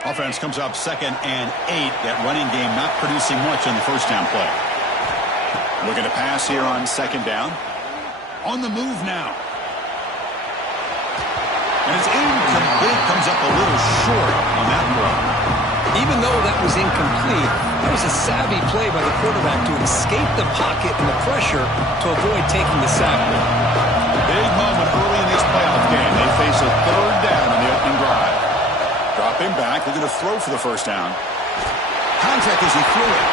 Offense comes up 2nd and 8. That running game not producing much on the first down play. Looking to pass here on 2nd down. On the move now. And it's incomplete. Comes up a little short on that throw. Even though that was incomplete, that was a savvy play by the quarterback to escape the pocket and the pressure to avoid taking the sack. Big moment early in this playoff game. They face a 3rd down on the opening drive. Dropping back, looking to throw for the first down. Contact as he threw it.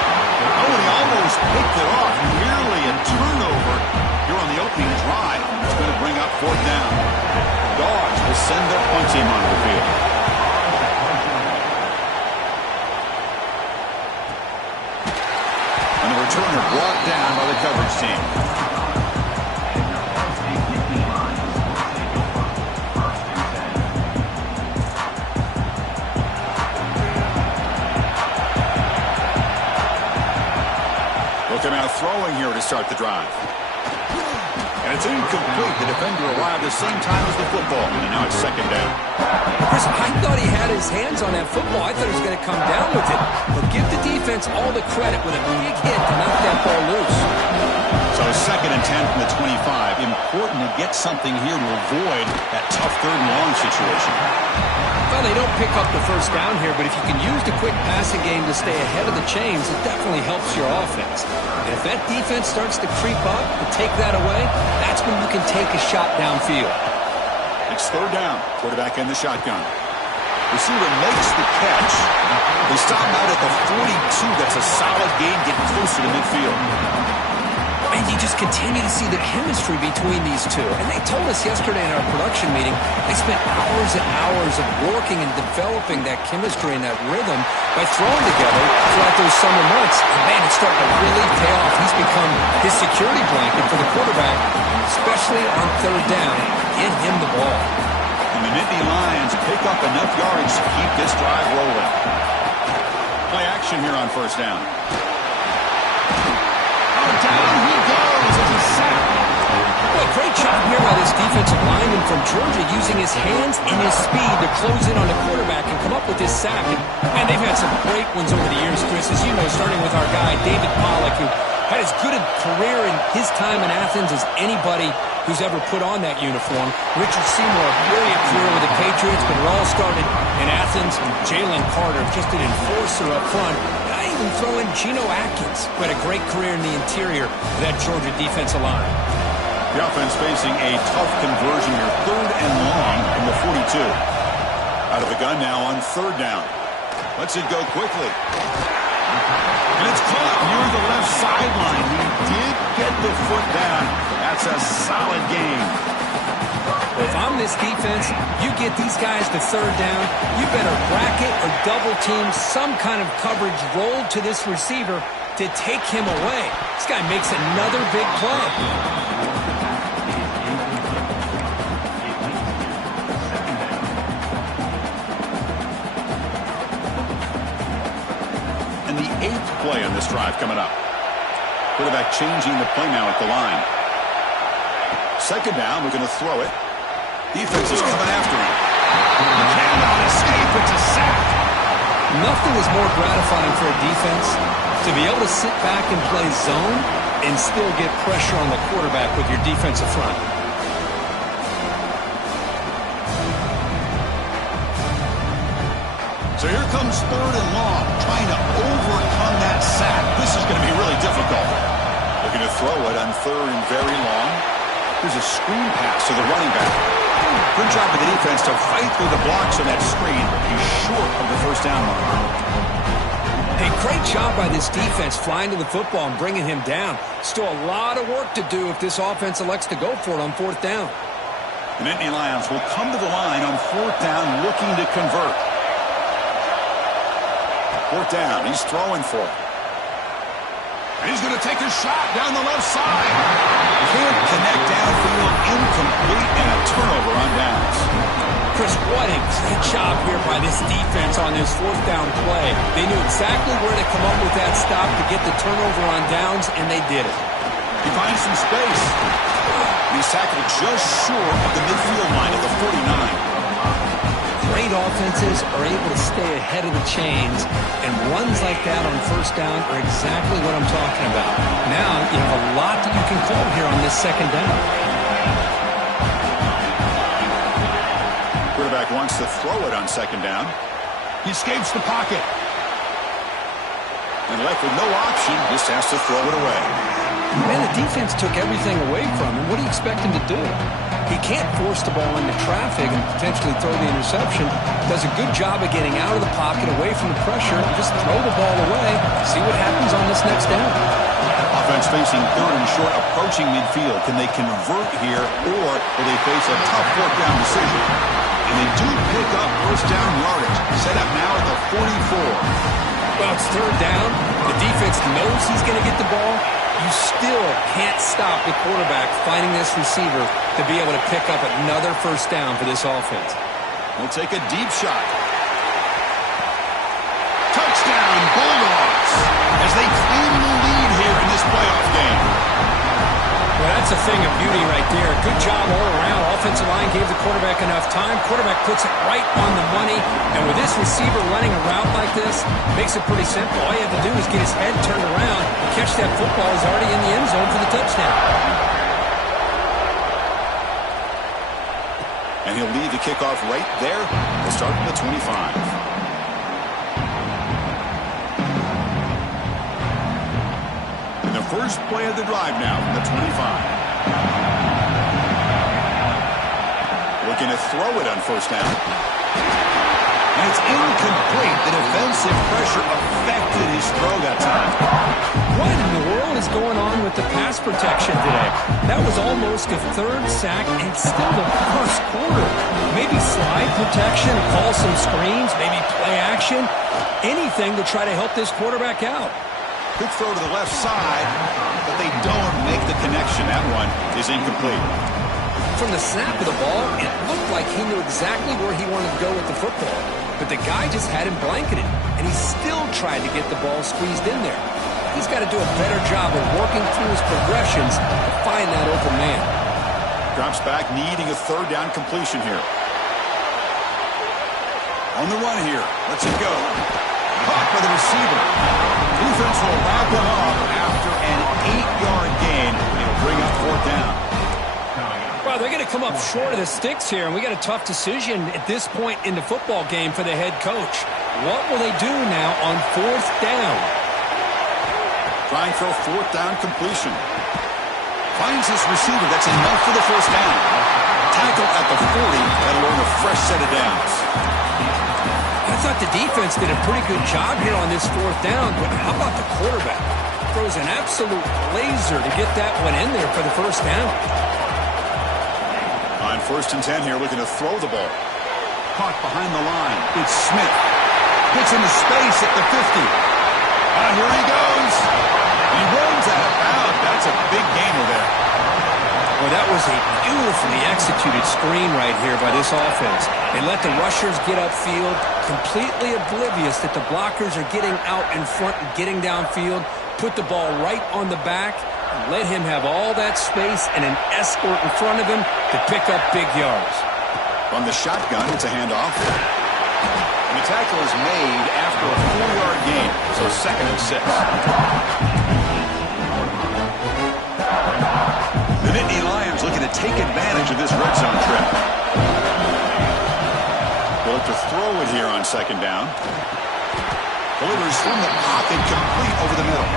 Oh, and he almost picked it off. Nearly a turnover here on the opening drive. It's going to bring up 4th down. Dogs will send their punt team onto the field. And the returner brought down by the coverage team. Looking out throwing here to start the drive. And it's incomplete. The defender arrived at the same time as the football. And now it's 2nd down. Chris, I thought he had his hands on that football. I thought he was going to come down with it. But give the defense all the credit with a big hit to knock that ball loose. So 2nd and 10 from the 25. Important to get something here to avoid that tough 3rd and long situation. Well, they don't pick up the first down here, but if you can use the quick passing game to stay ahead of the chains, it definitely helps your offense. And if that defense starts to creep up and take that away, that's when you can take a shot downfield. It's 3rd down. Quarterback in the shotgun. Receiver makes the catch. They stop him out at the 42. That's a solid gain, getting closer to midfield. And you just continue to see the chemistry between these two. And they told us yesterday in our production meeting, they spent hours and hours of working and developing that chemistry and that rhythm by throwing together throughout those summer months. And man, it's starting to really pay off. He's become his security blanket for the quarterback, especially on 3rd down. Get him the ball. And the Nittany Lions pick up enough yards to keep this drive rolling. Play action here on 1st down. Down he goes. It's a sack. Boy, great job here by this defensive lineman from Georgia using his hands and his speed to close in on the quarterback and come up with this sack. And man, they've had some great ones over the years, Chris, as you know, starting with our guy, David Pollack, who had as good a career in his time in Athens as anybody who's ever put on that uniform. Richard Seymour, brilliant career with the Patriots, but it all started in Athens. And Jalen Carter, just an enforcer up front. And throw in Geno Atkins, who had a great career in the interior of that Georgia defensive line. The offense facing a tough conversion here. 3rd and long from the 42. Out of the gun now on 3rd down. Lets it go quickly. And it's caught near the left sideline. He did get the foot down. That's a solid gain. If I'm this defense, you get these guys to 3rd down, you better bracket or double team some kind of coverage roll to this receiver to take him away. This guy makes another big play. And the 8th play on this drive coming up. Quarterback changing the play now at the line. 2nd down, we're going to throw it. Defense is coming after him. Cannot escape. It's a sack. Nothing is more gratifying for a defense to be able to sit back and play zone and still get pressure on the quarterback with your defensive front. So here comes 3rd and long, trying to overcome that sack. This is going to be really difficult. Looking to throw it on 3rd and very long. Here's a screen pass to the running back. Good job of the defense to fight through the blocks on that screen. He's short of the 1st down mark. Hey, great job by this defense flying to the football and bringing him down. Still a lot of work to do if this offense elects to go for it on 4th down. The Nittany Lions will come to the line on 4th down looking to convert. 4th down, he's throwing for it. And he's going to take a shot down the left side. Can't connect downfield, incomplete, and a turnover on downs. Chris, what a great job here by this defense on this 4th down play. They knew exactly where to come up with that stop to get the turnover on downs, and they did it. He finds some space. He's tackled just short of the midfield line at the 49. great offenses are able to stay ahead of the chains, and runs like that on first down are exactly what I'm talking about. Now you have a lot that you can call here on this second down. Quarterback wants to throw it on second down. He escapes the pocket. And left with no option, just has to throw it away. Man, the defense took everything away from him. What do you expect him to do? He can't force the ball into traffic and potentially throw the interception. Does a good job of getting out of the pocket, away from the pressure, and just throw the ball away. See what happens on this next down. Offense facing third and short, approaching midfield. Can they convert here, or will they face a tough fourth down decision? And they do pick up first down yardage. Set up now at the 44. Well, it's third down. The defense knows he's going to get the ball. You still can't stop the quarterback finding this receiver to be able to pick up another first down for this offense. He'll take a deep shot. Touchdown, Bulldogs, as they claim the lead here in this playoff game. Well, that's a thing of beauty right there. Good job all around. Offensive line gave the quarterback enough time. Quarterback puts it right on the money. And with this receiver running a route like this, makes it pretty simple. All you have to do is get his head turned around, catch that football. He's already in the end zone for the touchdown. And he'll lead the kickoff right there. He'll start from the 25. First play of the drive now from the 25. Looking to throw it on first down. And it's incomplete. The defensive pressure affected his throw that time. What in the world is going on with the pass protection today? That was almost a third sack and still the first quarter. Maybe slide protection, call some screens, maybe play action. Anything to try to help this quarterback out. Quick throw to the left side, but they don't make the connection. That one is incomplete. From the snap of the ball, it looked like he knew exactly where he wanted to go with the football. But the guy just had him blanketed, and he still tried to get the ball squeezed in there. He's got to do a better job of working through his progressions to find that open man. Drops back, needing a third down completion here. On the run here. Let's it go. Caught by the receiver. Defense will wrap him up after an 8-yard gain. It'll bring up fourth down. Well, they're going to come up short of the sticks here, and we got a tough decision at this point in the football game for the head coach. What will they do now on fourth down? Trying for a fourth down completion. Finds his receiver. That's enough for the first down. Tackle at the 40. That'll earn a fresh set of downs. I thought the defense did a pretty good job here on this fourth down, but how about the quarterback? Throws an absolute laser to get that one in there for the first down. On first and 10 here, looking to throw the ball. Caught behind the line. It's Smith. Gets into space at the 50. Here he goes. He runs out of bounds. That's a big gainer there. Well, that was a beautifully executed screen right here by this offense. They let the rushers get upfield, completely oblivious that the blockers are getting out in front and getting downfield, put the ball right on the back, and let him have all that space and an escort in front of him to pick up big yards. From the shotgun, it's a handoff. And the tackle is made after a 4-yard gain, so second and 6. The Nittany Lions looking to take advantage of this red zone trip. They'll look to throw it here on second down. Delivers from the pocket, complete over the middle.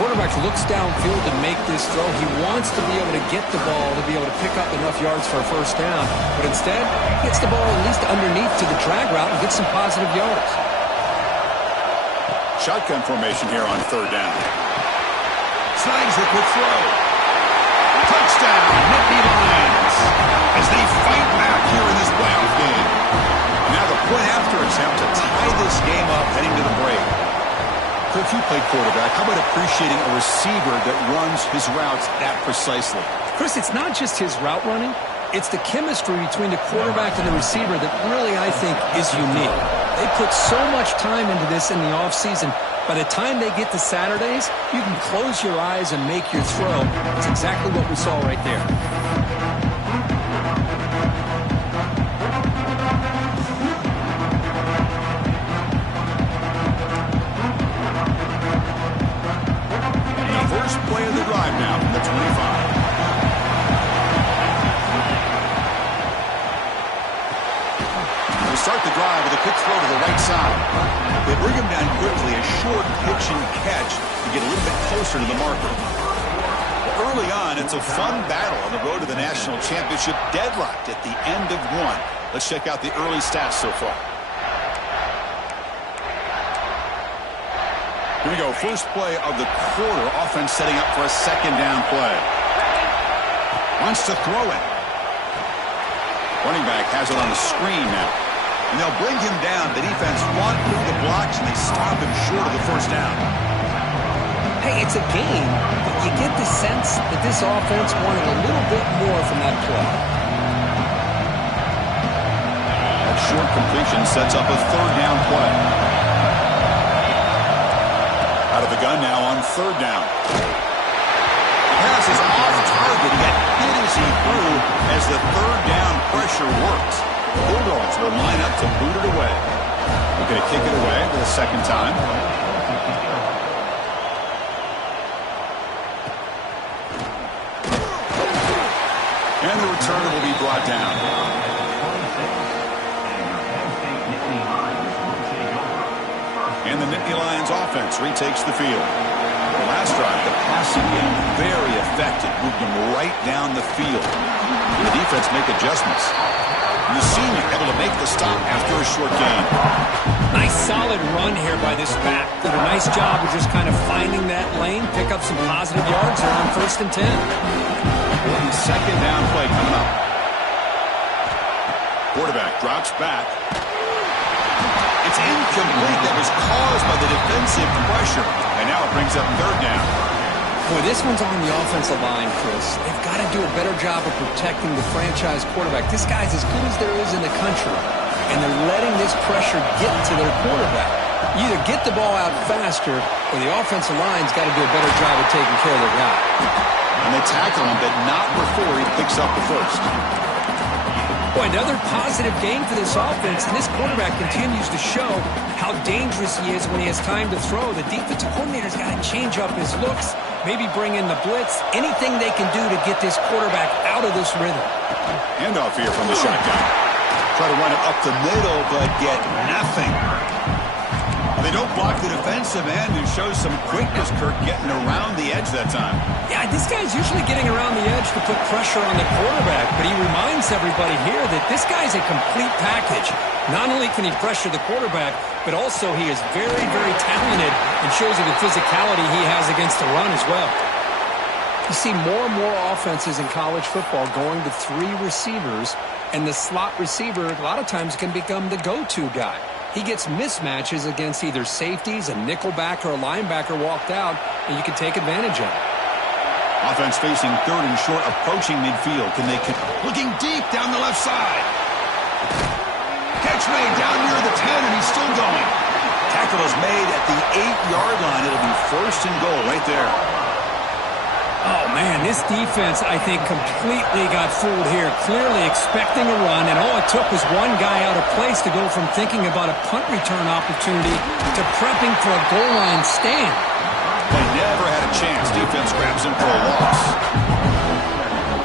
Quarterback looks downfield to make this throw. He wants to be able to get the ball to be able to pick up enough yards for a first down. But instead, he gets the ball at least underneath to the drag route and gets some positive yards. Shotgun formation here on third down. Snags the quick throw. Touchdown, Nittany Lions, as they fight back here in this playoff game. And now the point-after attempt to tie this game up heading to the break. If you play quarterback, how about appreciating a receiver that runs his routes that precisely? Chris, it's not just his route running. It's the chemistry between the quarterback and the receiver that really, I think, is unique. They put so much time into this in the offseason. By the time they get to Saturdays, you can close your eyes and make your throw. It's exactly what we saw right there. line quickly. A short pitch and catch to get a little bit closer to the marker. Well, early on, it's a fun battle on the road to the national championship, deadlocked at the end of one. Let's check out the early stats so far. Here we go. First play of the quarter. Offense setting up for a second down play. Wants to throw it. Running back has it on the screen now. And they'll bring him down. The defense wants the blocks, and they stop him short of the first down. Hey, it's a game, but you get the sense that this offense wanted a little bit more from that play. That short completion sets up a third down play. Out of the gun now on third down. The pass is off target. He got hit as he threw as the third down pressure works. The Bulldogs will line up to boot it away. They're going to kick it away for the second time. And the return will be brought down. And the Nittany Lions offense retakes the field. The last drive, the passing game, very effective. Moved them right down the field. And the defense make adjustments. Mussini able to make the stop after a short gain. Nice solid run here by this back. Did a nice job of just kind of finding that lane, pick up some positive yards there on 1st and 10. Important second down play coming up. Quarterback drops back. It's incomplete. That was caused by the defensive pressure. And now it brings up third down. Boy, this one's on the offensive line, Chris. They've got to do a better job of protecting the franchise quarterback. This guy's as good as there is in the country. And they're letting this pressure get to their quarterback. You either get the ball out faster, or the offensive line's got to do a better job of taking care of their guy. And they tackle him, but not before he picks up the first. Boy, another positive game for this offense, and this quarterback continues to show how dangerous he is when he has time to throw. The defensive coordinator's got to change up his looks, maybe bring in the blitz, anything they can do to get this quarterback out of this rhythm. Handoff here from the shotgun. Try to run it up the middle, but get nothing. They don't block the defensive end and shows some quickness, Kirk, getting around the edge that time. Yeah, this guy's usually getting around the edge to put pressure on the quarterback, but he reminds everybody here that this guy's a complete package. Not only can he pressure the quarterback, but also he is very, very talented and shows you the physicality he has against the run as well. You see more and more offenses in college football going to 3 receivers, and the slot receiver a lot of times can become the go-to guy. He gets mismatches against either safeties, a nickelback, or a linebacker walked out, and you can take advantage of it. Offense facing third and short, approaching midfield. Looking deep down the left side. Catch made down near the 10, and he's still going. Tackle is made at the 8-yard line. It'll be 1st and goal right there. Oh, man, this defense, I think, completely got fooled here. Clearly expecting a run, and all it took was one guy out of place to go from thinking about a punt return opportunity to prepping for a goal line stand. They never had a chance. Defense grabs him for a loss.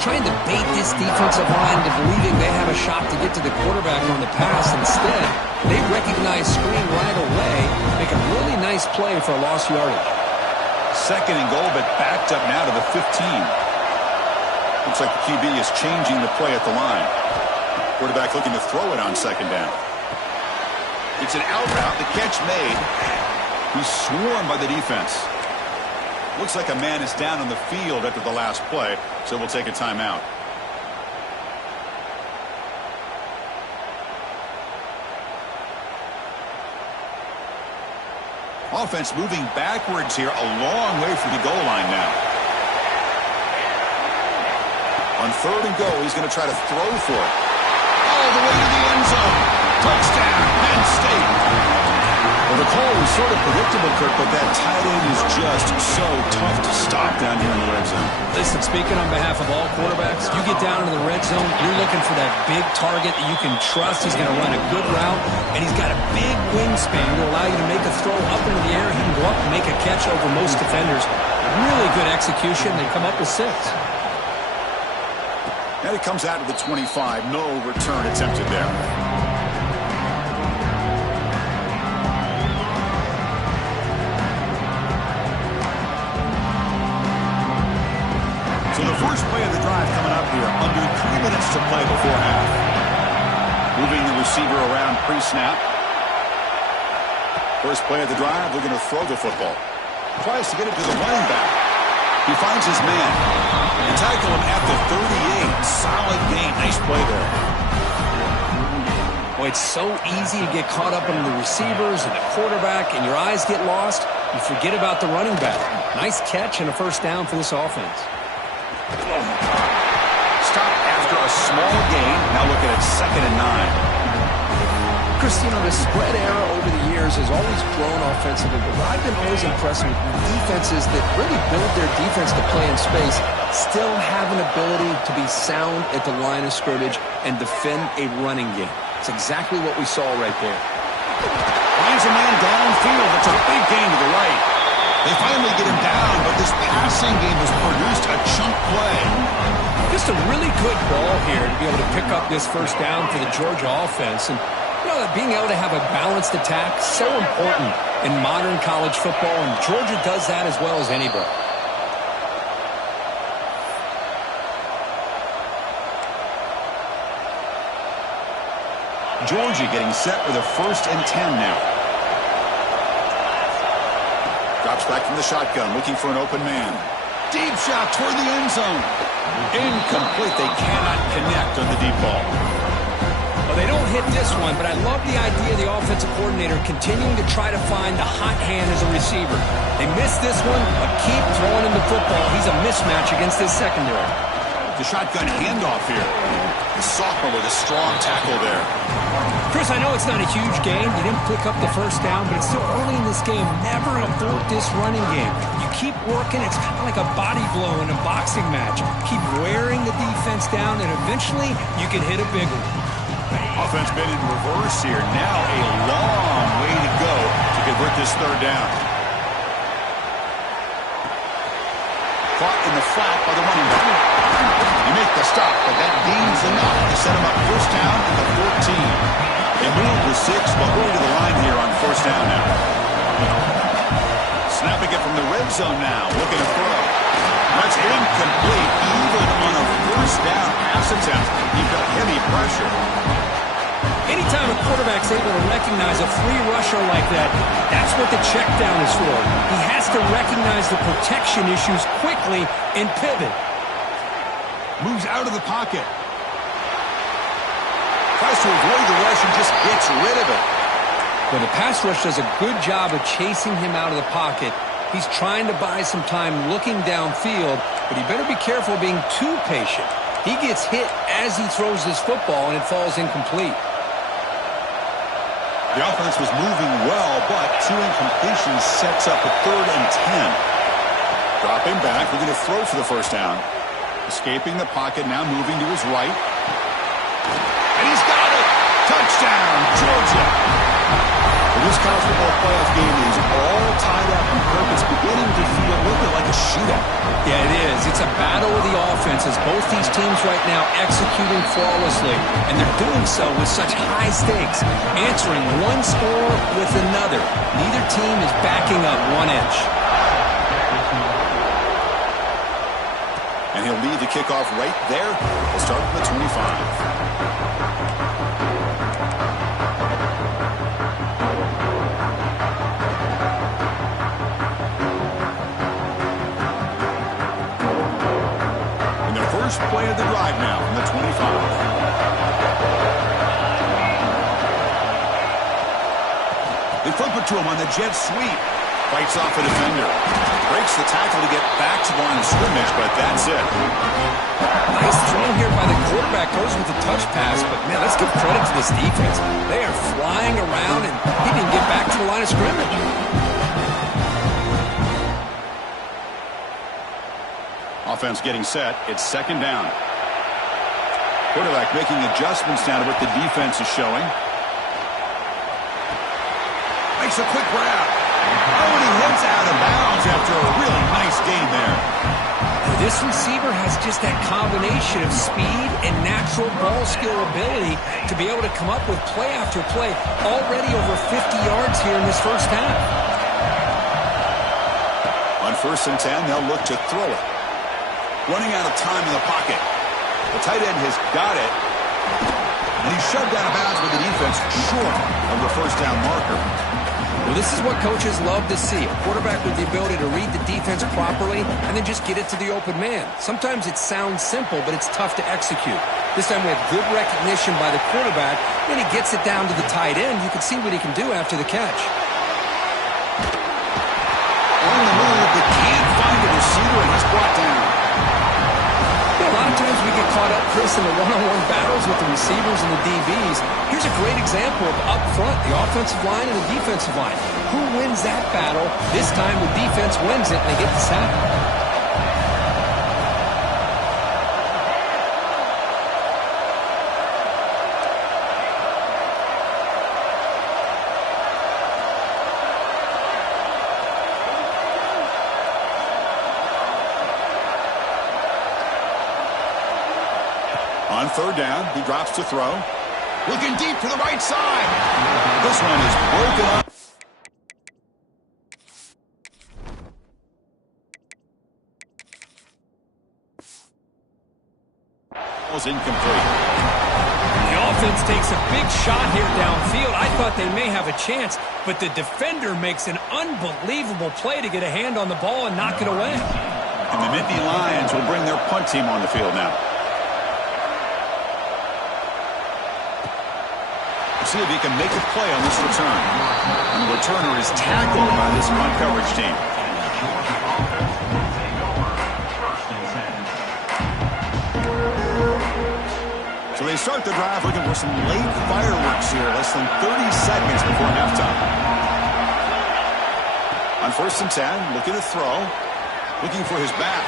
Trying to bait this defensive line to believing they have a shot to get to the quarterback on the pass. Instead, they recognize screen right away, make a really nice play for a lost yardage. 2nd and goal, but backed up now to the 15. Looks like the QB is changing the play at the line. Quarterback looking to throw it on 2nd down. It's an out route. The catch made. He's swarmed by the defense. Looks like a man is down on the field after the last play, so we'll take a timeout. Offense moving backwards here, a long way from the goal line now. On 3rd and goal, he's going to try to throw for it. All the way to the end zone. Touchdown, Penn State. Well, the call was sort of predictable, Kirk, but that tight end is just so tough to stop down here in the red zone. Listen, speaking on behalf of all quarterbacks, you get down into the red zone, you're looking for that big target that you can trust. He's going to run a good route, and he's got a big wingspan to allow you to make a throw up into the air. He can go up and make a catch over most defenders. Really good execution. They come up with 6. And it comes out to the 25. No return attempted there. Moving the receiver around pre-snap. First play of the drive, they're going to throw the football. Tries to get it to the running back. He finds his man. They tackle him at the 38. Solid game. Nice play there. Boy, it's so easy to get caught up in the receivers and the quarterback, and your eyes get lost. You forget about the running back. Nice catch and a first down for this offense. Stop after a small gain. Now looking at 2nd and 9. Chris, the spread era over the years has always grown offensively, but I've been always impressed with defenses that really build their defense to play in space, still have an ability to be sound at the line of scrimmage and defend a running game. It's exactly what we saw right there. Finds a man downfield. That's a big gain to the right. They finally get him down, but this passing game has produced a chunk play. Just a really good ball here to be able to pick up this first down for the Georgia offense. And being able to have a balanced attack is so important in modern college football, and Georgia does that as well as anybody. Georgia getting set with a 1st and 10 now. Drops back from the shotgun, looking for an open man. Deep shot toward the end zone. Incomplete. They cannot connect on the deep ball. Well, they don't hit this one, but I love the idea of the offensive coordinator continuing to try to find the hot hand as a receiver. They missed this one, but keep throwing him the football. He's a mismatch against this secondary. The shotgun handoff here. The sophomore with a strong tackle there. Chris, I know it's not a huge gain. You didn't pick up the first down, but it's still early in this game. Never abort this running game. You keep working. It's kind of like a body blow in a boxing match. Keep wearing the defense down, and eventually you can hit a big one. Offense been in reverse here. Now a long way to go to convert this 3rd down. Caught in the flat by the running back. You make the stop, but that gains enough to set him up first down at the 14. They move to 6, but going to the line here on 1st down now. Snapping it from the red zone now, looking to throw. That's incomplete. Even on a 1st down pass attempt, he felt heavy pressure. Anytime a quarterback's able to recognize a free rusher like that, that's what the check down is for. He has to recognize the protection issues quickly and pivot. Moves out of the pocket. Tries to avoid the rush and just gets rid of it. Well, the pass rush does a good job of chasing him out of the pocket. He's trying to buy some time looking downfield, but he better be careful being too patient. He gets hit as he throws this football, and it falls incomplete. The offense was moving well, but 2 incompletions sets up a 3rd and 10. Dropping back, we're going to throw for the first down. Escaping the pocket, now moving to his right. And he's got it! Touchdown, Georgia! Well, this college football playoff game is all tied up, and Kirk, it's beginning to feel a little bit like a shootout. Yeah, it is. It's a battle of the offenses. Both these teams right now executing flawlessly, and they're doing so with such high stakes, answering one score with another. Neither team is backing up 1 inch. And he'll lead the kickoff right there. We'll start from the 25. First play of the drive now from the 25. They flip it to him on the jet sweep. Fights off a defender. Breaks the tackle to get back to the line of scrimmage, but that's it. Nice throw here by the quarterback. Goes with the touch pass, but man, let's give credit to this defense. They are flying around, and he didn't get back to the line of scrimmage. Offense getting set. It's 2nd down. Quarterback making adjustments now to what the defense is showing. Makes a quick grab. Oh, and he heads out of bounds after a really nice gain there. This receiver has just that combination of speed and natural ball skill ability to be able to come up with play after play. Already over 50 yards here in this first half. On 1st and 10, they'll look to throw it. Running out of time in the pocket. The tight end has got it. And he's shoved out of bounds with the defense short of the first down marker. Well, this is what coaches love to see. A quarterback with the ability to read the defense properly and then just get it to the open man. Sometimes it sounds simple, but it's tough to execute. This time we have good recognition by the quarterback. When he gets it down to the tight end, you can see what he can do after the catch. On the move, but can't find the receiver, and he's brought down. A lot of times we get caught up, Chris, in the one-on-one battles with the receivers and the DBs. Here's a great example of up front, the offensive line and the defensive line. Who wins that battle? This time the defense wins it, and they get the sack. On third down, he drops to throw. Looking deep to the right side. This one is broken up. Was incomplete. The offense takes a big shot here downfield. I thought they may have a chance, but the defender makes an unbelievable play to get a hand on the ball and knock it away. And the Nittany Lions will bring their punt team on the field now. See if he can make a play on this return. And the returner is tackled by this punt coverage team. So they start the drive looking for some late fireworks here, less than 30 seconds before halftime. On 1st and 10, looking to throw, looking for his back.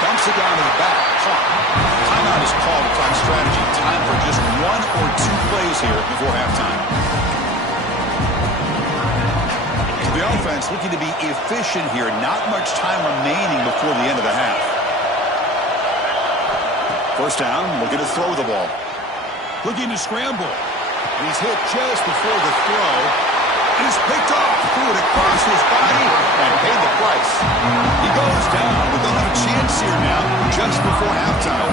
Dumps it down to the back. Timeout is called to talk strategy. Time for just 1 or 2 plays here before halftime. So the offense looking to be efficient here. Not much time remaining before the end of the half. First down, looking to throw the ball. Looking to scramble. And he's hit just before the throw. And he's picked off. Threw it across his body and paid the price. He goes down, but they'll have a chance here now just before halftime.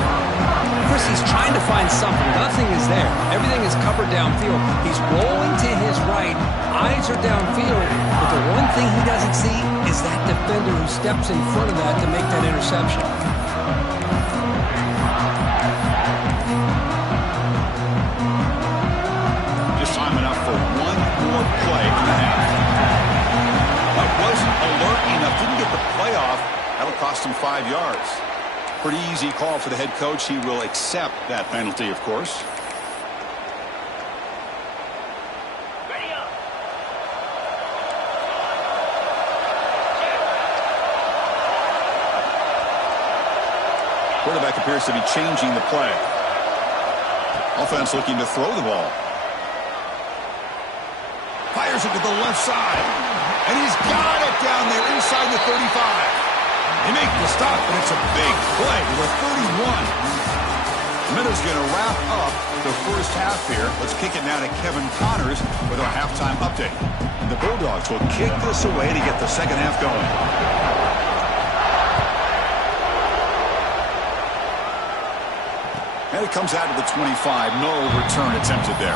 Chris, he's trying to find something. Nothing is there. Everything is covered downfield. He's rolling to his right. Eyes are downfield. But the one thing he doesn't see is that defender who steps in front of that to make that interception. Just time enough for one more play in the half. But wasn't alert enough. Didn't get the play off. That'll cost him 5 yards. Pretty easy call for the head coach. He will accept that penalty, of course. Quarterback appears to be changing the play. Offense looking to throw the ball. Fires it to the left side. And he's got it down there inside the 35. They make the stop, but it's a big play with 31. Minutes going to wrap up the first half here. Let's kick it now to Kevin Connors with our halftime update. The Bulldogs will kick this away to get the second half going. And it comes out of the 25. No return attempted there.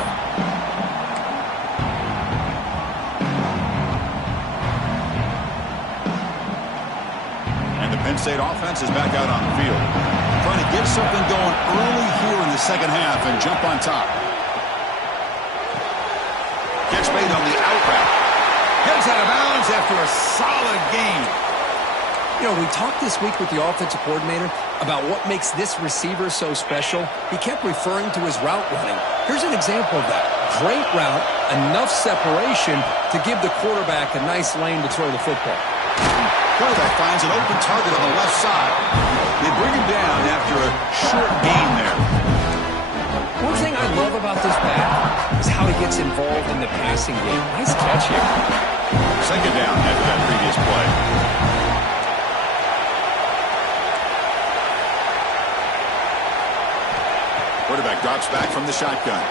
Penn State offense is back out on the field. Trying to get something going early here in the second half and jump on top. Gets made on the out route. Gets out of bounds after a solid game. You know, we talked this week with the offensive coordinator about what makes this receiver so special. He kept referring to his route running. Here's an example of that. Great route, enough separation to give the quarterback a nice lane to throw the football. Quarterback finds an open target on the left side. They bring him down after a short gain there. One thing I love about this back is how he gets involved in the passing game. Nice catch here. Second down after that previous play. Quarterback drops back from the shotgun.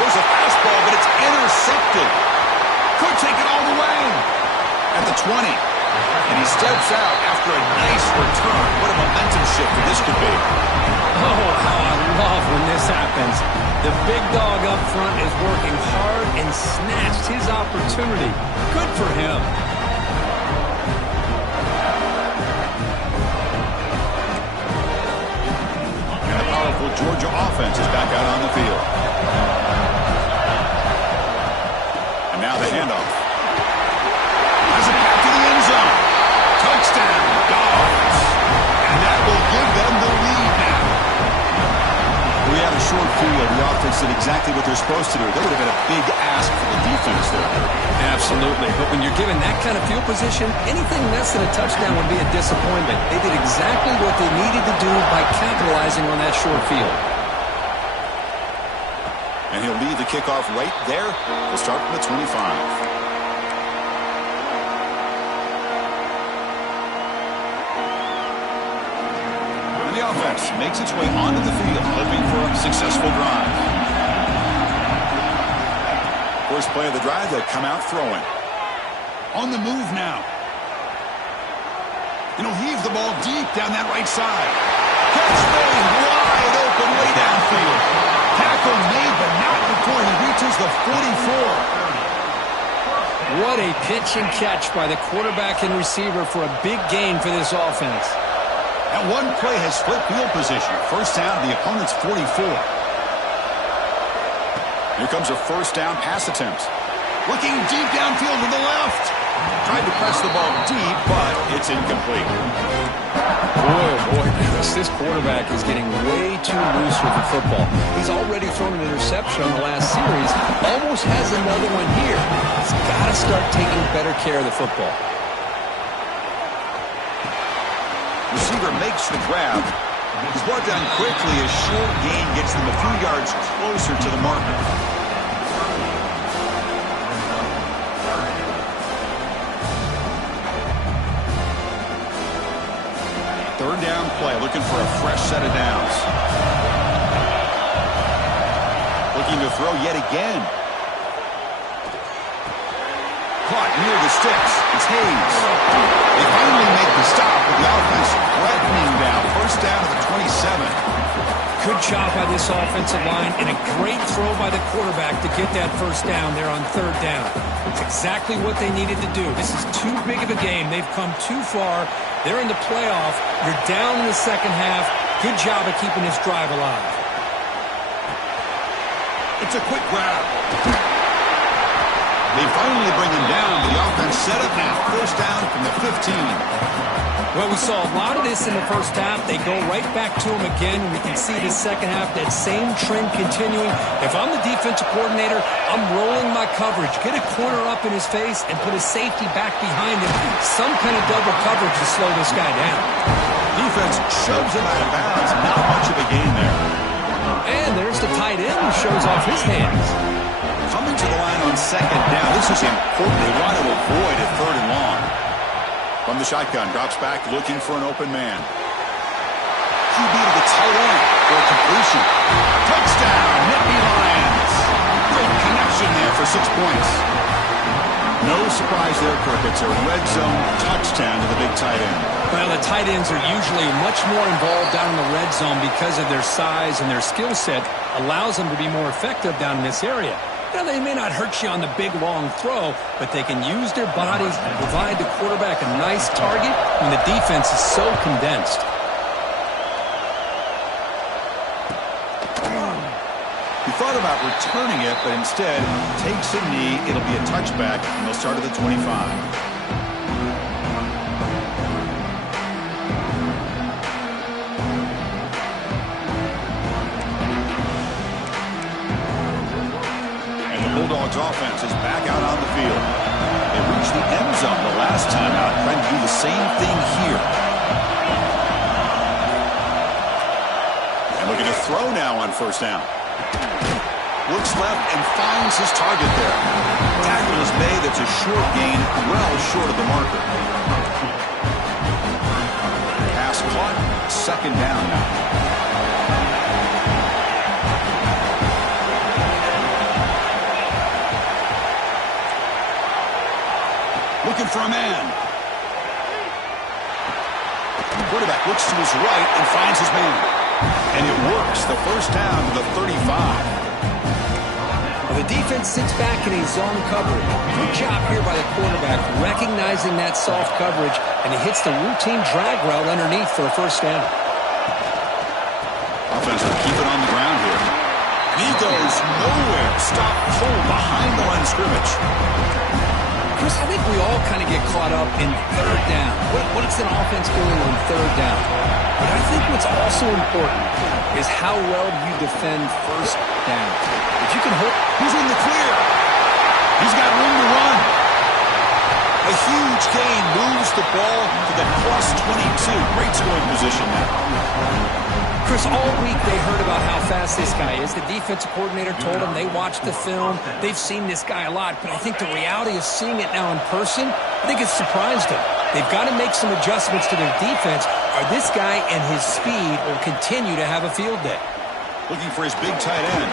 There's a fastball, but it's intercepted. Could take it all the way. At the 20. And he steps out after a nice return. What a momentum shift this could be. Oh, how I love when this happens. defense. The big dog up front is working hard and snatched his opportunity. Good for him. And a powerful Georgia offense is back out on the field. And now the handoff. Has it back to the end zone. Touchdown, Dogs. And that will give them the lead now. We had a short field. The offense did exactly what they're supposed to do. That would have been a big ask for the defense there. Absolutely. But when you're given that kind of field position, anything less than a touchdown would be a disappointment. They did exactly what they needed to do by capitalizing on that short field. And he'll lead the kickoff right there. We'll start from the 25. The offense makes its way onto the field, hoping for a successful drive. First play of the drive, they'll come out throwing. On the move now. And he'll heave the ball deep down that right side. Catch made, wide open, way downfield. Tackle made, but not before he reaches the 44. What a pitch and catch by the quarterback and receiver for a big gain for this offense. That one play has split field position. First down to the opponent's 44. Here comes a first down pass attempt. Looking deep downfield to the left. Tried to press the ball deep, but it's incomplete. Boy, Chris, this quarterback is getting way too loose with the football. He's already thrown an interception on the last series. Almost has another one here. He's got to start taking better care of the football. Receiver makes the grab. He's brought down quickly. A short gain gets them a few yards closer to the marker. Third down play, looking for a fresh set of downs. Looking to throw yet again. Caught near the sticks. It's Hayes. They finally make the stop with the offense threatening down. First down to the 27. Good job by this offensive line and a great throw by the quarterback to get that first down there on third down. It's exactly what they needed to do. This is too big of a game. They've come too far. They're in the playoff. You're down in the second half. Good job of keeping this drive alive. It's a quick grab. They finally bring him down, but the offense set up now. First down from the 15. Well, we saw a lot of this in the first half. They go right back to him again, and we can see the second half, that same trend continuing. If I'm the defensive coordinator, I'm rolling my coverage. Get a corner up in his face and put a safety back behind him. Some kind of double coverage to slow this guy down. Defense shoves him out of bounds. Not much of a gain there. And there's the tight end who shows off his hands. Coming to the line on second down. This is important. They want to avoid a third and long. From the shotgun, drops back looking for an open man. QB to the tight end for a completion. Touchdown, Nittany Lions. Great connection there for 6 points. No surprise there, Kirk. It's a red zone touchdown to the big tight end. Well, the tight ends are usually much more involved down in the red zone because of their size and their skill set allows them to be more effective down in this area. Now, they may not hurt you on the big, long throw, but they can use their bodies and provide the quarterback a nice target when the defense is so condensed. He thought about returning it, but instead takes a knee. It'll be a touchback, and they'll start at the 25. Bulldogs offense is back out on the field. They reached the end zone the last time out, trying to do the same thing here. And looking to throw now on first down. Looks left and finds his target there. Tackle is made. That's a short gain, well short of the marker. Pass caught. Second down now. Looking for a man. Quarterback looks to his right and finds his man. And it worked. knocks the first down to the 35. Well, the defense sits back in a zone coverage. Good job here by the quarterback, recognizing that soft coverage, and he hits the routine drag route underneath for a first down. Offense will keep it on the ground here. He goes nowhere. Stop full behind the line of scrimmage. Chris, I think we all kind of get caught up in third down. What's an offense doing on third down? But I think what's also important is how well you defend first down. If you can hold... He's in the clear. He's got room to run. A huge gain moves the ball to the plus 22. Great scoring position now. Chris, all week they heard about how fast this guy is. The defensive coordinator told them they watched the film. They've seen this guy a lot, but I think the reality of seeing it now in person, I think it's surprised them. They've got to make some adjustments to their defense, or this guy and his speed will continue to have a field day. Looking for his big tight end.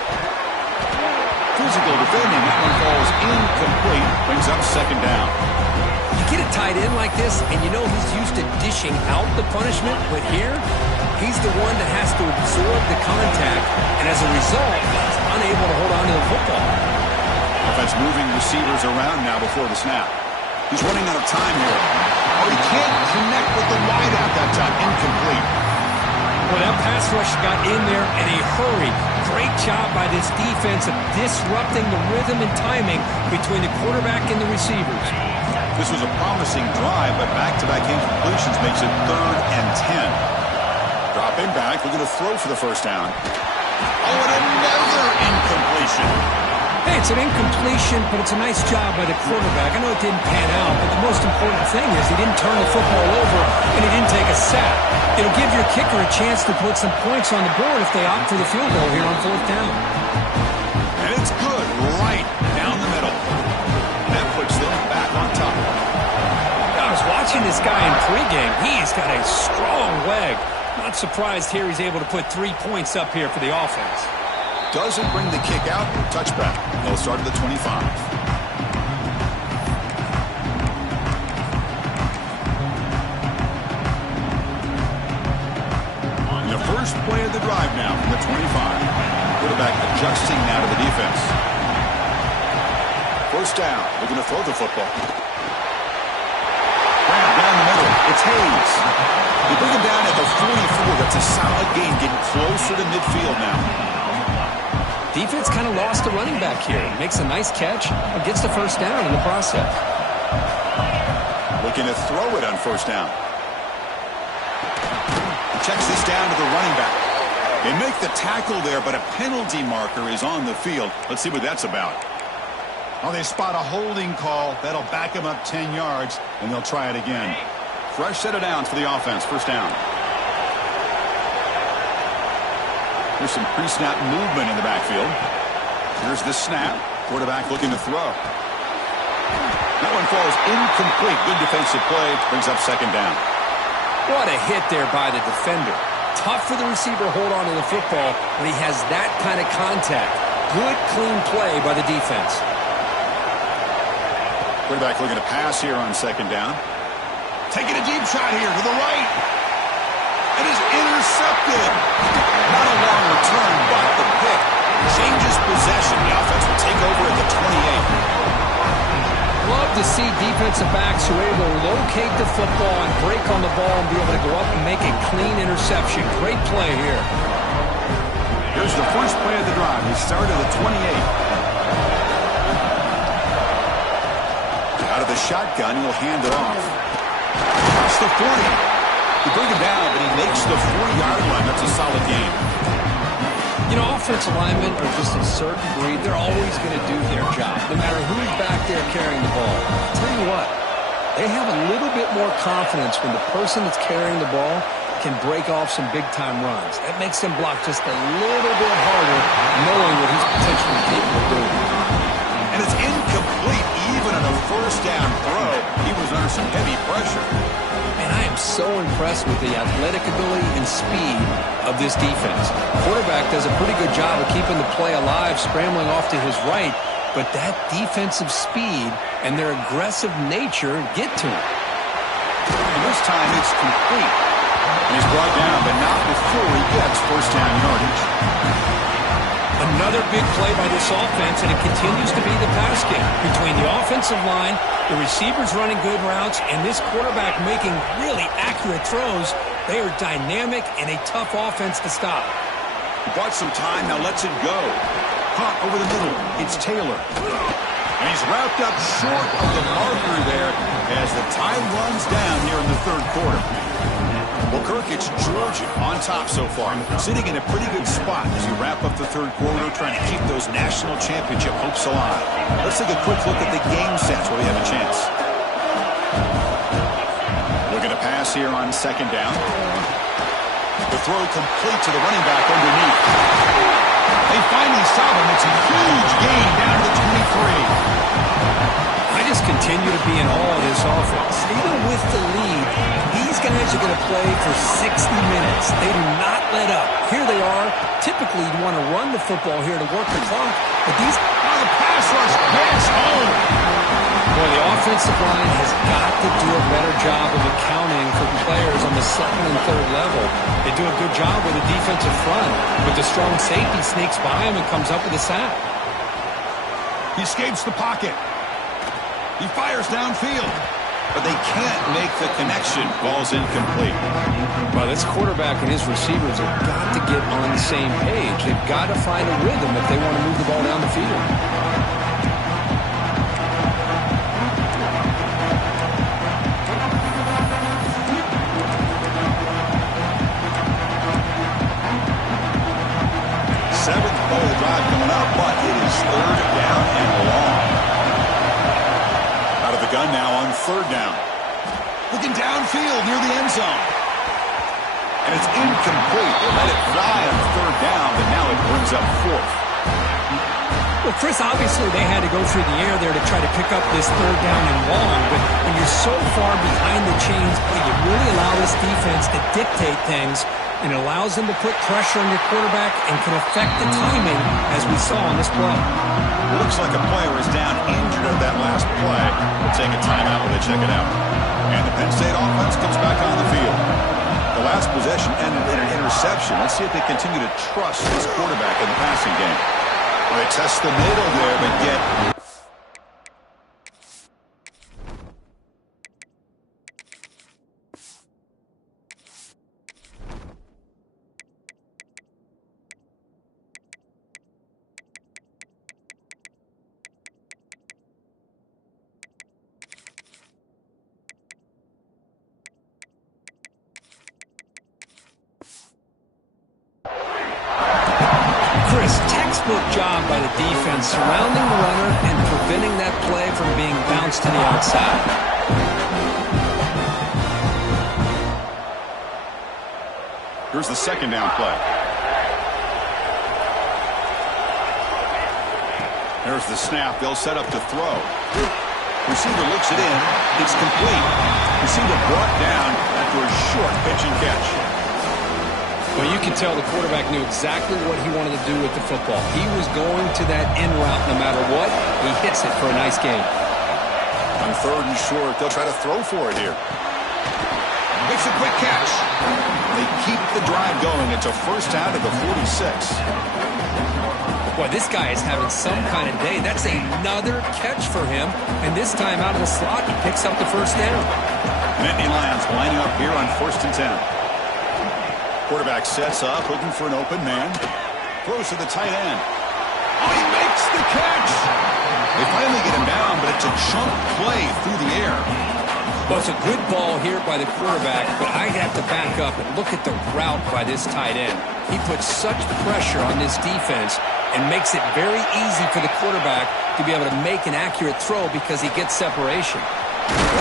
Physical defending. That one falls incomplete. Brings up second down. You get a tight end like this, and you know he's used to dishing out the punishment, but here, he's the one that has to absorb the contact, and as a result, he's unable to hold on to the football. Offense moving receivers around now before the snap. He's running out of time here. Oh, he can't connect with the wideout that time. Incomplete. Well, that pass rush got in there in a hurry. Great job by this defense of disrupting the rhythm and timing between the quarterback and the receivers. This was a promising drive, but back-to-back incompletions makes it 3rd and 10. Dropping back, looking to throw for the first down. Oh, and another incompletion. Hey, it's an incompletion, but it's a nice job by the quarterback. I know it didn't pan out, but the most important thing is he didn't turn the football over and he didn't take a sack. It'll give your kicker a chance to put some points on the board if they opt for the field goal here on 4th down. And it's good right down the middle. That puts them back on top. I was watching this guy in pregame. He's got a strong leg. Not surprised here he's able to put 3 points up here for the offense. Doesn't bring the kick out. Touchback. They'll start at the 25. In the first play of the drive now from the 25. Quarterback adjusting now to the defense. First down. Looking to throw the football. Grab down the middle. It's Hayes. They bring him down at the 44. That's a solid gain. Getting closer to midfield now. Defense kind of lost the running back here. Makes a nice catch and gets the first down in the process. Looking to throw it on first down. Checks this down to the running back. They make the tackle there, but a penalty marker is on the field. Let's see what that's about. Oh, they spot a holding call. That'll back them up 10 yards, and they'll try it again. Fresh set of downs for the offense. First down. There's some pre-snap movement in the backfield. Here's the snap. Quarterback looking to throw. That one falls incomplete. Good defensive play. Brings up second down. What a hit there by the defender. Tough for the receiver to hold on to the football when he has that kind of contact. Good, clean play by the defense. Quarterback looking to pass here on second down. Taking a deep shot here to the right. It is intercepted. Not a long return, but the pick changes possession. The offense will take over at the 28. Love to see defensive backs who are able to locate the football and break on the ball and be able to go up and make a clean interception. Great play here. Here's the first play of the drive. He started at the 28. Out of the shotgun, he'll hand it off. Across the 40. He bring him down, but he makes the 40-yard line. That's a solid game. You know, offensive linemen are just a certain breed. They're always going to do their job, no matter who's back there carrying the ball. I'll tell you what, they have a little bit more confidence when the person that's carrying the ball can break off some big-time runs. That makes them block just a little bit harder, knowing what he's potentially capable of doing. And it's incomplete, even on a first down throw. He was under some heavy pressure. And I am so impressed with the athletic ability and speed of this defense. Quarterback does a pretty good job of keeping the play alive, scrambling off to his right, but that defensive speed and their aggressive nature get to him. And this time it's complete. And he's brought down, but not before he gets first down yardage. big play by this offense, and it continues to be the pass game. Between the offensive line, the receivers running good routes, and this quarterback making really accurate throws, they are dynamic and a tough offense to stop. Bought some time, now lets it go. Caught over the middle. It's Taylor. And he's wrapped up short of the marker there as the time runs down here in the third quarter. Well, Kirk, it's Georgia on top so far, sitting in a pretty good spot as you wrap up the third quarter, trying to keep those national championship hopes alive. Let's take a quick look at the game sets where we have a chance. Looking to pass here on second down. The throw complete to the running back underneath. They finally stop him. It's a huge gain down to the 23. I just continue to be in awe of this offense. Even with the lead, these guys are going to play for 60 minutes. They do not let up. Here they are. Typically, you'd want to run the football here to work the clock, but these... Oh, the pass rush hits home. Boy, the offensive line has got to do a better job of accounting for players on the second and third level. They do a good job with the defensive front, but the strong safety sneaks by him and comes up with a sack. He escapes the pocket. He fires downfield, but they can't make the connection. Ball's incomplete. Well, this quarterback and his receivers have got to get on the same page. They've got to find a rhythm if they want to move the ball down the field. Seventh play of the drive coming up, but it is third down and long. Out of the gun now on third down. Looking downfield near the end zone. And it's incomplete. They let it fly on third down, but now it brings up fourth. Well, Chris, obviously they had to go through the air there to try to pick up this third down and long, but when you're so far behind the chains, you really allow this defense to dictate things, and it allows them to put pressure on your quarterback and can affect the timing, as we saw on this play. Looks like a player is down injured at that last play. We'll take a timeout when they check it out. And the Penn State offense comes back on the field. The last possession ended in an interception. Let's see if they continue to trust this quarterback in the passing game. Well, they test the middle there, but get... Textbook job by the defense surrounding the runner and preventing that play from being bounced to the outside. Here's the second down play. There's the snap. They'll set up to throw. Receiver looks it in. It's complete. Receiver brought down after a short pitch and catch. Well, you can tell the quarterback knew exactly what he wanted to do with the football. He was going to that in route no matter what. He hits it for a nice gain. On third and short, they'll try to throw for it here. Makes a quick catch. They keep the drive going. It's a first down to the 46. Boy, this guy is having some kind of day. That's another catch for him. And this time out of the slot, he picks up the first down. Nittany Lions lining up here on first and 10. Quarterback sets up, looking for an open man. Throws to the tight end. Oh, he makes the catch! They finally get him down, but it's a chunk play through the air. Well, it's a good ball here by the quarterback, but I have to back up and look at the route by this tight end. He puts such pressure on this defense and makes it very easy for the quarterback to be able to make an accurate throw because he gets separation.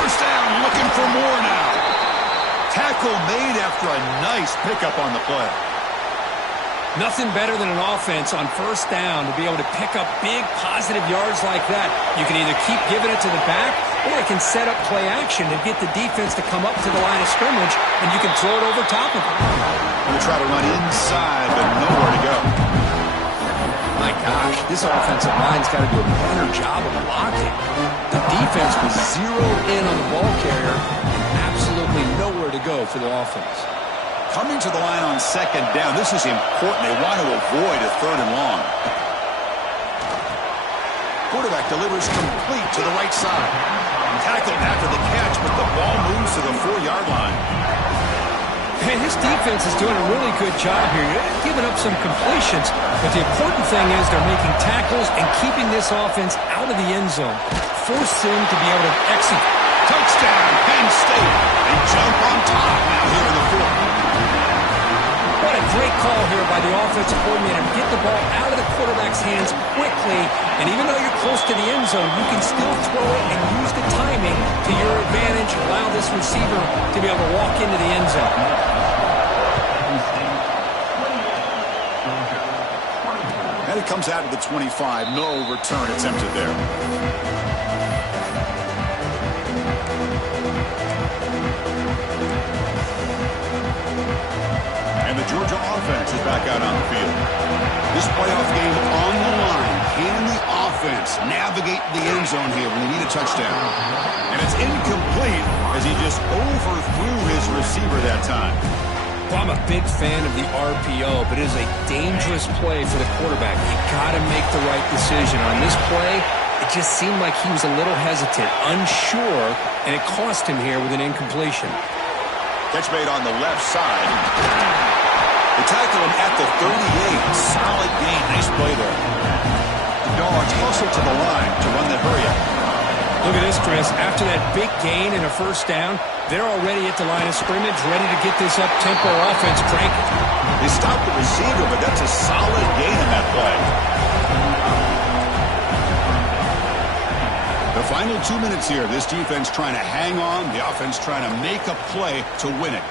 First down, looking for more now. Tackle made after a nice pickup on the play. Nothing better than an offense on first down to be able to pick up big positive yards like that. You can either keep giving it to the back, or it can set up play action to get the defense to come up to the line of scrimmage, and you can throw it over top of them. We'll try to run inside, but nowhere to go. My gosh, this offensive line's got to do a better job of blocking. The defense was zeroed in on the ball carrier and absolutely nowhere to go for the offense. Coming to the line on second down, this is important. They want to avoid a third and long. quarterback delivers complete to the right side. Tackled after the catch, but the ball moves to the 4-yard line. And his defense is doing a really good job here. They're giving up some completions, but the important thing is they're making tackles and keeping this offense out of the end zone. Force them to be able to execute. Touchdown, Penn State. They jump on top now here in the 4th. What a great call here by the offensive coordinator. Get the ball out of the quarterback's hands quickly, and even though you're close to the end zone, you can still throw it and use the timing to your advantage. Allow this receiver to be able to walk into the end zone. And it comes out to the 25. No return attempted there. And the Georgia offense is back out on the field. This playoff game on the line. Can the offense navigate the end zone here when they need a touchdown? And it's incomplete as he just overthrew his receiver that time. Well, I'm a big fan of the RPO, but it is a dangerous play for the quarterback. You got to make the right decision. On this play, it just seemed like he was a little hesitant, unsure, and it cost him here with an incompletion. Catch made on the left side. They tackle him at the 38. Solid gain. Nice play there. Dogs hustle to the line to run the hurry-up. Look at this, Chris. After that big gain and a first down, they're already at the line of scrimmage, ready to get this up-tempo offense cranking. They stopped the receiver, but that's a solid gain in that play. The final 2 minutes here. This defense trying to hang on. The offense trying to make a play to win it.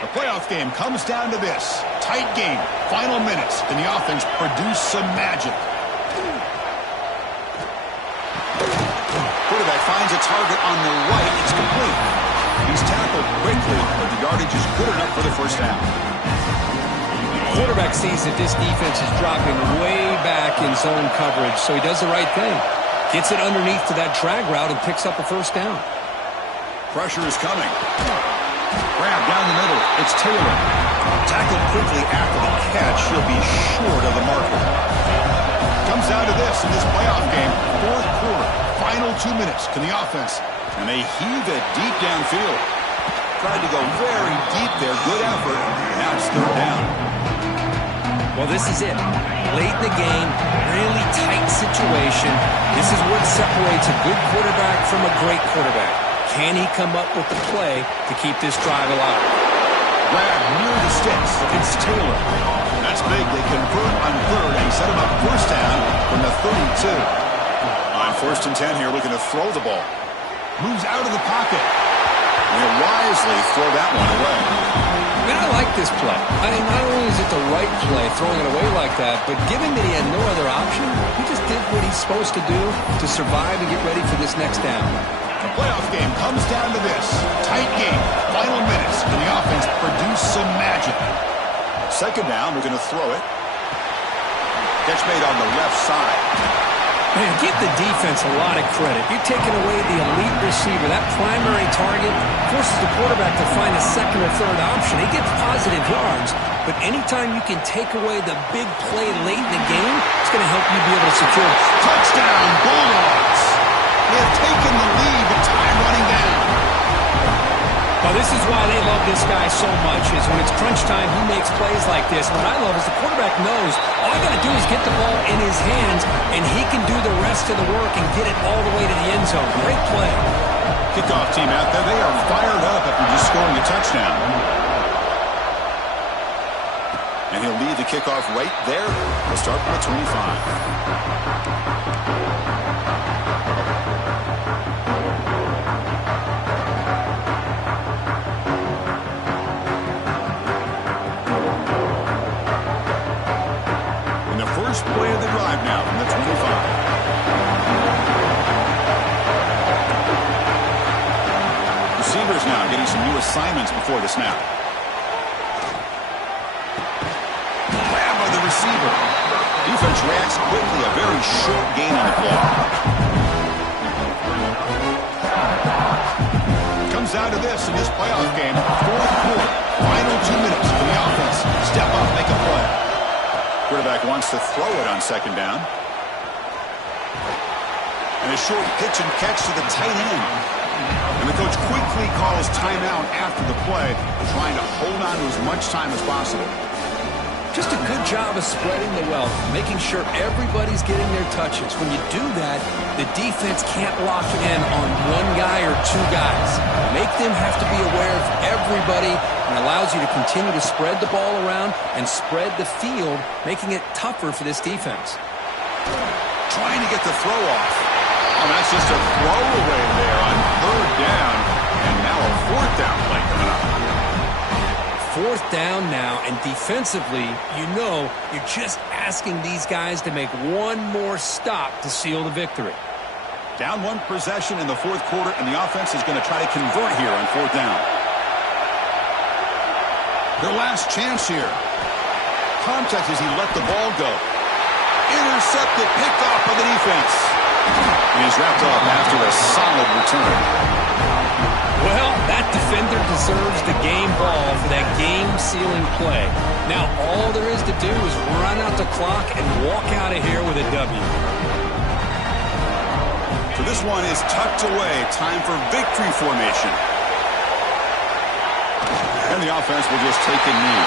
The playoff game comes down to this. Tight game. Final minutes. Can the offense produce some magic? Quarterback finds a target on the right. It's complete. He's tackled quickly, but the yardage is good enough for the first down. Quarterback sees that this defense is dropping way back in zone coverage, so he does the right thing. Gets it underneath to that drag route and picks up a first down. Pressure is coming. Grab down the middle. It's Taylor. Tackled quickly after the catch. He'll be short of the marker. Comes down to this in this playoff game. 4th quarter. Final 2 minutes. Can the offense? And they heave it deep downfield. Tried to go very deep there. Good effort. Now it's 3rd down. Well, this is it. Late in the game, really tight situation. This is what separates a good quarterback from a great quarterback. Can he come up with the play to keep this drive alive? Grab near the sticks. It's Taylor. That's big. They convert on 3rd and set him up first down from the 32. On 1st and 10 here, looking to throw the ball. Moves out of the pocket. And he'll wisely throw that one away. Man, I like this play. I mean, not only is it the right play, throwing it away like that, but given that he had no other option, he just did what he's supposed to do to survive and get ready for this next down. The playoff game comes down to this. Tight game. Final minutes. Can the offense produce some magic? 2nd down. We're going to throw it. Catch made on the left side. Man, give the defense a lot of credit. You're taking away the elite receiver. That primary target forces the quarterback to find a 2nd or 3rd option. He gets positive yards, but anytime you can take away the big play late in the game, it's going to help you be able to secure it. Touchdown, Bulldogs. They have taken the lead, but time running down. Well, this is why they love this guy so much, is when it's crunch time, he makes plays like this. What I love is the quarterback knows all I got to do is get the ball in his hands, and he can do the rest of the work and get it all the way to the end zone. Great play. Kickoff team out there. They are fired up after just scoring a touchdown. And he'll lead the kickoff right there. We'll start from the 25. First play of the drive now from the 25. Receivers now getting some new assignments before the snap. Grab by the receiver. Defense reacts quickly. A very short gain on the play. Comes down to this in this playoff game. 4th quarter. Final 2 minutes. wants to throw it on second down. And a short pitch and catch to the tight end. And the coach quickly calls timeout after the play, trying to hold on to as much time as possible. Just a good job of spreading the wealth, making sure everybody's getting their touches. When you do that, the defense can't lock in on one guy or two guys. Make them have to be aware of everybody, and allows you to continue to spread the ball around and spread the field, making it tougher for this defense. Trying to get the throw off. Oh, that's just a throwaway there on third down, and now a fourth down play coming up. Fourth down now, and defensively, you're just asking these guys to make one more stop to seal the victory. Down one possession in the fourth quarter, and the offense is going to try to convert here on fourth down. Their last chance here. Contact as he let the ball go. Intercepted, picked off by the defense. He's wrapped up after a solid return. Well, that defender deserves the game ball for that game-sealing play. Now all there is to do is run out the clock and walk out of here with a W. So this one is tucked away. Time for victory formation. And the offense will just take a knee.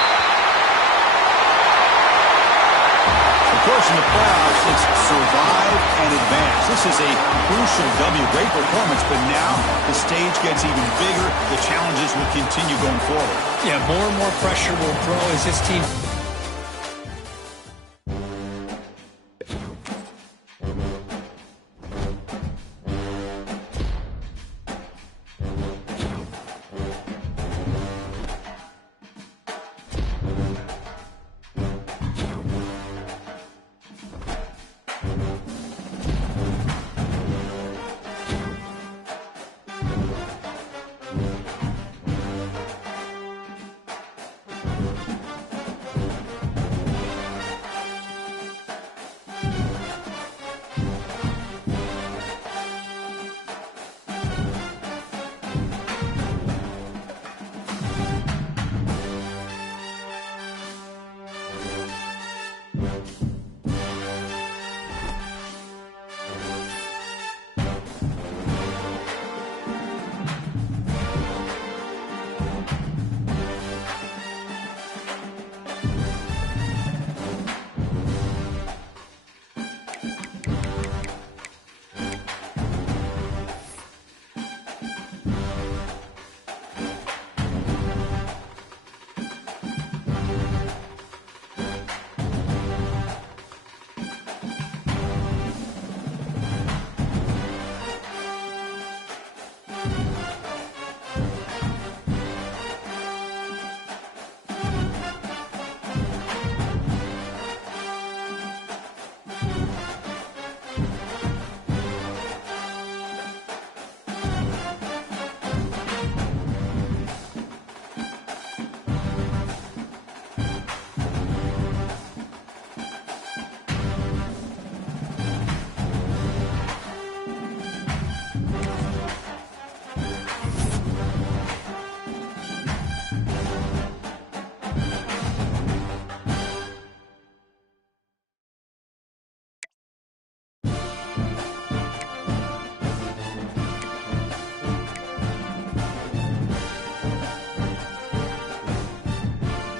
Of course, in the playoffs, it's survive and advance. This is a crucial W. Great performance, but now the stage gets even bigger. The challenges will continue going forward. Yeah, more and more pressure will grow as this team...